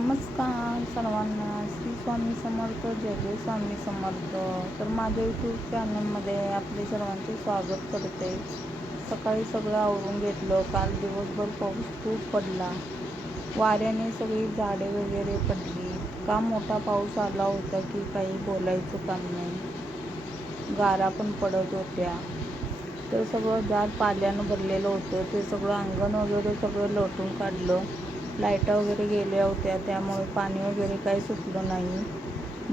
नमस्कार सर्वांना. श्री स्वामी समर्थ. जय जय स्वामी समर्थ. तर माझ्या यूट्यूब चॅनलमध्ये आपले सर्वांचे स्वागत करते. सकाळी सगळं आवरून घेतलं. काल दिवसभर पाऊस खूप पडला. वाऱ्याने सगळी झाडे वगैरे पडली. इतका मोठा पाऊस आला होता की काही बोलायचं काम नाही. गारा पण पडत होत्या. तर सगळं दार पाल्यानं भरलेलं होतं. ते सगळं अंगण वगैरे सगळं लोटून काढलं. लाईटा वगैरे गेल्या होत्या त्यामुळे पाणी वगैरे काही सुटलं नाही.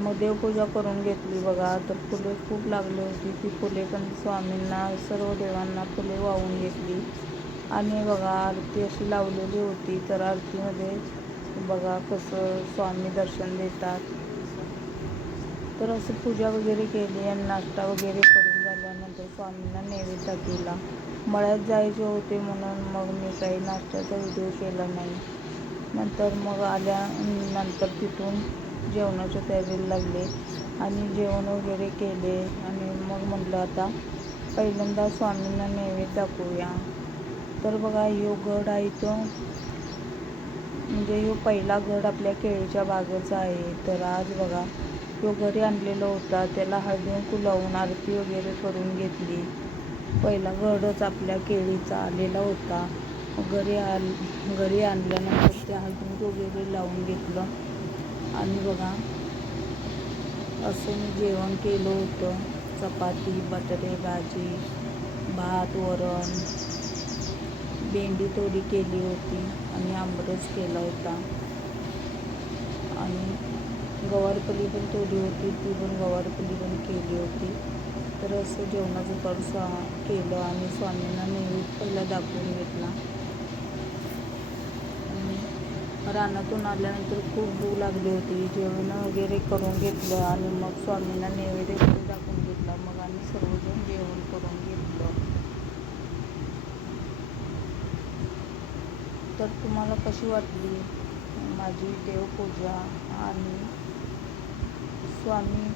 मग देवपूजा करून घेतली बघा. तर फुले खूप लागली होती. ती फुले पण स्वामींना सर्व देवांना फुले वाहून घेतली. आणि बघा आरती अशी लावलेली होती. तर आरतीमध्ये बघा कसं स्वामी दर्शन देतात. तर असं पूजा वगैरे केली आणि नाश्ता वगैरे करून झाल्यानंतर स्वामींना नैवेद्य केला. मळ्यात जायचे होते म्हणून मग मी काही नाश्त्याचा व्हिडिओ केला नाही. नंतर मग आल्यानंतर तिथून जेवणाच्या तयारीला लागले आणि जेवण वगैरे केले. आणि मग म्हटलं आता पहिल्यांदा स्वामींना नैवेद्य दाखवूया. तर बघा ह्यो गड आहे तो, म्हणजे ह्यो पहिला गड आपल्या केळीच्या बागेचा आहे. तर आज बघा ह्यो घरी आणलेला होता. त्याला हळदी कुंकू लावून आरती वगैरे करून घेतली. पहिला गडच आपल्या केळीचा आलेला होता. घरी आणल्यानंतर ते हळदी वगैरे लावून घेतलं. आणि बघा असं मी जेवण केलं होतं. चपाती, बटाटे भाजी, भात, वरण, भेंडी थोडी केली होती आणि आंबरस केला होता. आणि गवारफली पण थोडी होती, ती पण गवारफली पण केली होती. तर असं जेवणाचं परसा केलं आणि स्वामींना नैवेद्य पहिला दाखवून घेतला. आणि रानातून आल्यानंतर खूप भूक लागली होती. जेवण वगैरे करून घेतलं आणि मग स्वामींना नैवेद्य दाखवून घेतला. मग आम्ही सर्वजण जेवण करून घेतलं. तर तुम्हाला कशी वाटली माझी देवपूजा आणि स्वामी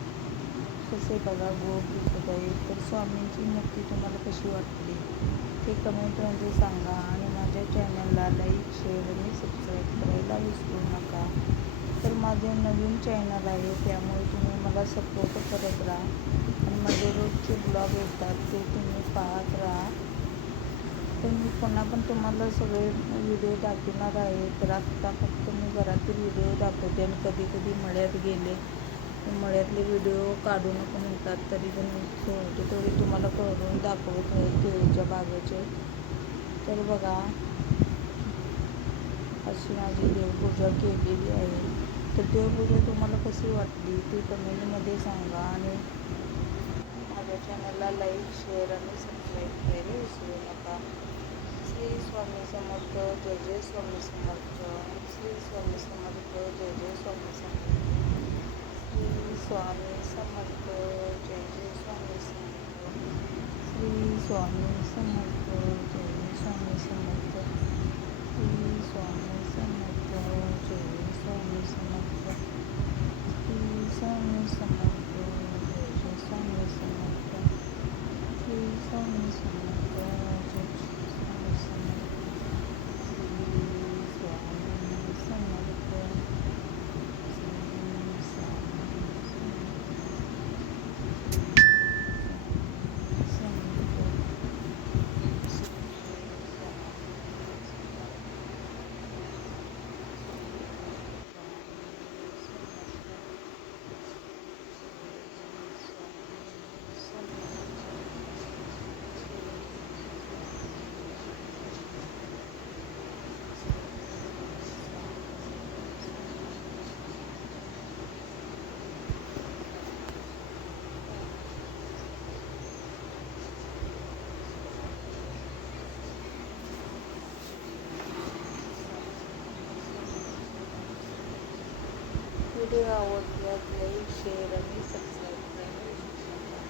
कसे बघा गोड दिसत आहे. तर स्वामींची मूर्ती तुम्हाला कशी वाटली ते कमेंटमध्ये सांगा. आणि माझ्या चॅनलला लाईक, शेअर आणि सबस्क्राईब करायला विसरू नका. तर माझे नवीन चॅनल आहे त्यामुळे तुम्ही मला सपोर्ट करत राहा. आणि माझे रोजचे ब्लॉग येतात ते तुम्ही पाहत राहा. तर मी पुन्हा पण तुम्हाला सगळे व्हिडिओ दाखवणार आहे. तर आत्ता फक्त मी घरातील व्हिडिओ दाखवते आणि कधी कधी मळ्यात गेले मळ्यातले व्हिडिओ काढू नको म्हणतात तरी पण थोडी तुम्हाला करून दाखवत आहे केळीच्या बागेचे. तर बघा अशी माझी देवपूजा केलेली आहे. तर देवपूजा तुम्हाला कशी वाटली ती कमेंटमध्ये सांगा. आणि माझ्या चॅनलला लाईक, शेअर आणि सबस्क्राईब करायला विसरू नका. श्री स्वामी समर्थ. जय जय स्वामी समर्थ. श्री स्वामी समर्थ. जय जय स्वामी समर्थ. श्री स्वामी समर्थ. जय जय स्वामी समर्थ. श्री स्वामी समर्थ. जय जय स्वामी समर्थ. श्री स्वामी समर्थ. जय जय स्वामी समर्थ. श्री स्वामी समर्थ. जय जय स्वामी समर्थ. श्री स्वामी समर्थ. जय जय स्वामी समर्थ. श्री स्वामी समर्थ. व्हिडिओ आवडल्यास लाईक, शेअर आणि सबस्क्राईब करायला विसरू नका.